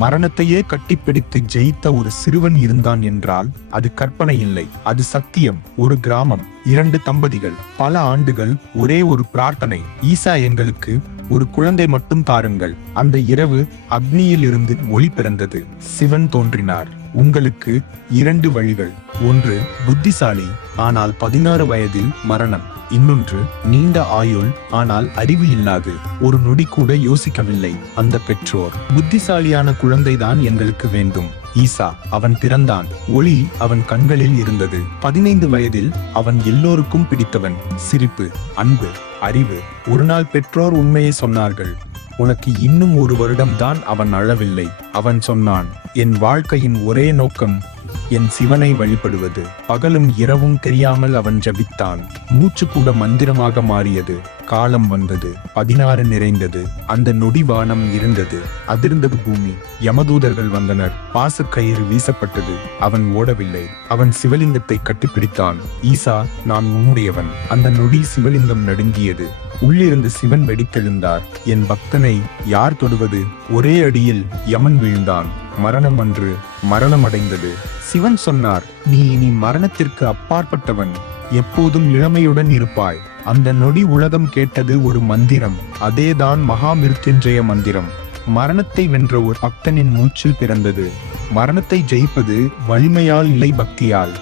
மரணத்தையே கட்டிப்பிடித்து ஜெயித்த ஒரு சிறுவன் இருந்தான் என்றால் அது கற்பனை இல்லை, அது சத்தியம். ஒரு கிராமம், 2 தம்பதிகள், பல ஆண்டுகள், ஒரே ஒரு பிரார்த்தனை, ஈசா எங்களுக்கு ஒரு குழந்தை மட்டும் தாருங்கள். அந்த இரவு அக்னியில் இருந்து ஒளி பிறந்தது. சிவன் தோன்றினார். உங்களுக்கு 2 வழிகள். ஒன்று புத்திசாலி ஆனால் 16 வயதில் மரணம். இன்னொன்று நீண்ட ஆயுள் ஆனால் அறிவு இல்லாது. ஒரு நொடி கூட யோசிக்கவில்லை அந்த பெற்றோர். புத்திசாலியான குழந்தைதான் எங்களுக்கு வேண்டும். ஈசா அவன் பிறந்தான். ஒளி அவன் கண்களில் இருந்தது. 15 வயதில் அவன் எல்லோருக்கும் பிடித்தவன். சிரிப்பு, அன்பு, அறிவு. ஒரு நாள் பெற்றோர் உண்மையை சொன்னார்கள். உனக்கு இன்னும் 1 வருடம் தான். அவன் அழவில்லை. அவன் சொன்னான், என் வாழ்க்கையின் ஒரே நோக்கம் என் சிவனை வழிபடுவது. பகலும் இரவும் தெரியாமல் அவன் ஜபித்தான். மூச்சு கூட மந்திரமாக மாறியது. காலம் வந்தது. 16 நிறைந்தது. அந்த நொடி வானம் இருந்தது. அதிர்ந்தது பூமி. யமதூதர்கள் வந்தனர். பாசக்கயிறு வீசப்பட்டது. அவன் ஓடவில்லை. அவன் சிவலிங்கத்தை கட்டிப்பிடித்தான். ஈசா, நான் உன்னுடையவன். அந்த நொடி சிவலிங்கம் நடுங்கியது. உள்ளிருந்து சிவன் வெடித்தெழுந்தார். என் பக்தனை யார் தொடுவது? ஒரே அடியில் யமன் வீழ்ந்தான். மரணம் அன்று மரணம் அடைந்தது. சிவன் சொன்னார், நீ இனி மரணத்திற்கு அப்பாற்பட்டவன். எப்போதும் இளமையுடன் இருப்பாய். அந்த நொடி உலகம் கேட்டது ஒரு மந்திரம். அதேதான் மகா மிருத்யுஞ்சய மந்திரம். மரணத்தை வென்ற ஒரு பக்தனின் மூச்சில் பிறந்தது. மரணத்தை ஜெயிப்பது வலிமையால் இல்லை, பக்தியால்.